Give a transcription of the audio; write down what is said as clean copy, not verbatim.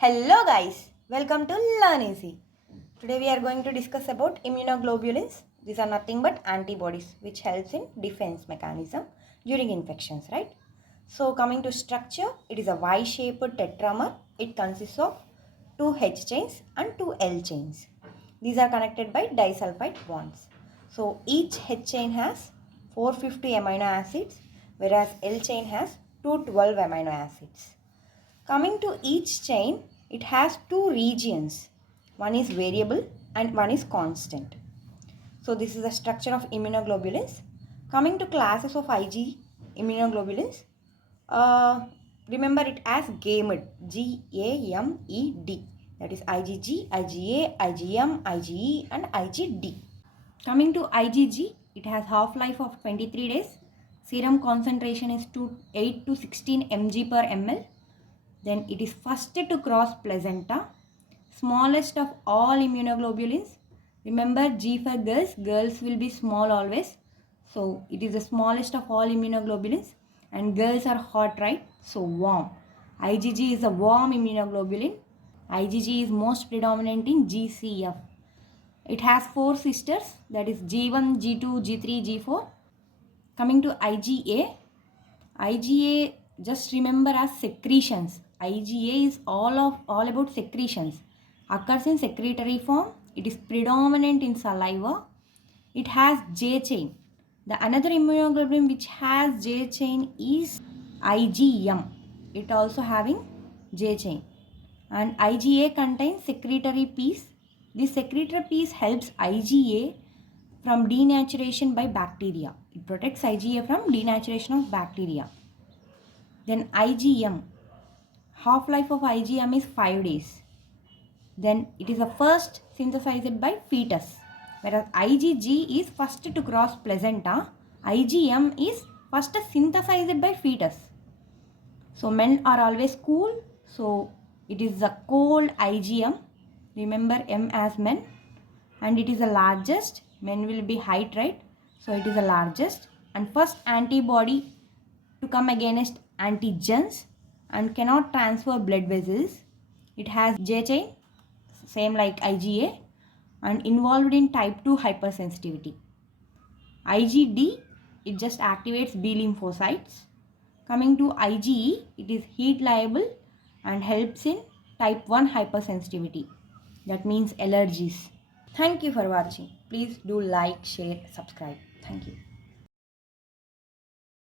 Hello guys, welcome to Learn Easy. Today we are going to discuss about immunoglobulins. These are nothing but antibodies which helps in defense mechanism during infections, right? So coming to structure, it is a Y-shaped tetramer. It consists of 2 H chains and 2 L chains. These are connected by disulfide bonds. So each H chain has 450 amino acids, whereas L chain has 212 amino acids. Coming to each chain, it has two regions. One is variable and one is constant. So this is the structure of immunoglobulins. Coming to classes of Ig immunoglobulins, remember it as GAMED, G-A-M-E-D. That is IgG, IgA, IgM, IgE and IgD. Coming to IgG, it has half-life of 23 days. Serum concentration is 8 to 16 mg per ml. Then it is first to cross placenta. Smallest of all immunoglobulins. Remember G for girls. Girls will be small always. So it is the smallest of all immunoglobulins. And girls are hot, right? So warm. IgG is a warm immunoglobulin. IgG is most predominant in GCF. It has 4 sisters, that is G1, G2, G3, G4. Coming to IgA. IgA, just remember as secretions. IgA is all about secretions. Occurs in secretory form. It is predominant in saliva. It has J chain. The another immunoglobulin which has J chain is IgM. It also having J chain. And IgA contains secretory piece. This secretory piece helps IgA from denaturation by bacteria. It protects IgA from denaturation of bacteria. Then IgM. Half-life of IgM is 5 days. Then it is the first synthesized by fetus. Whereas IgG is first to cross placenta. IgM is first synthesized by fetus. So men are always cool. So it is the cold IgM. Remember M as men. And it is the largest. Men will be height, right? So it is the largest. And first antibody to come against antigens and cannot transfer blood vessels. It has J chain, same like IgA, and involved in type 2 hypersensitivity. IgD, it just activates B lymphocytes. Coming to IgE, it is heat liable and helps in type 1 hypersensitivity. That means allergies. Thank you for watching. Please do like, share, subscribe. Thank you.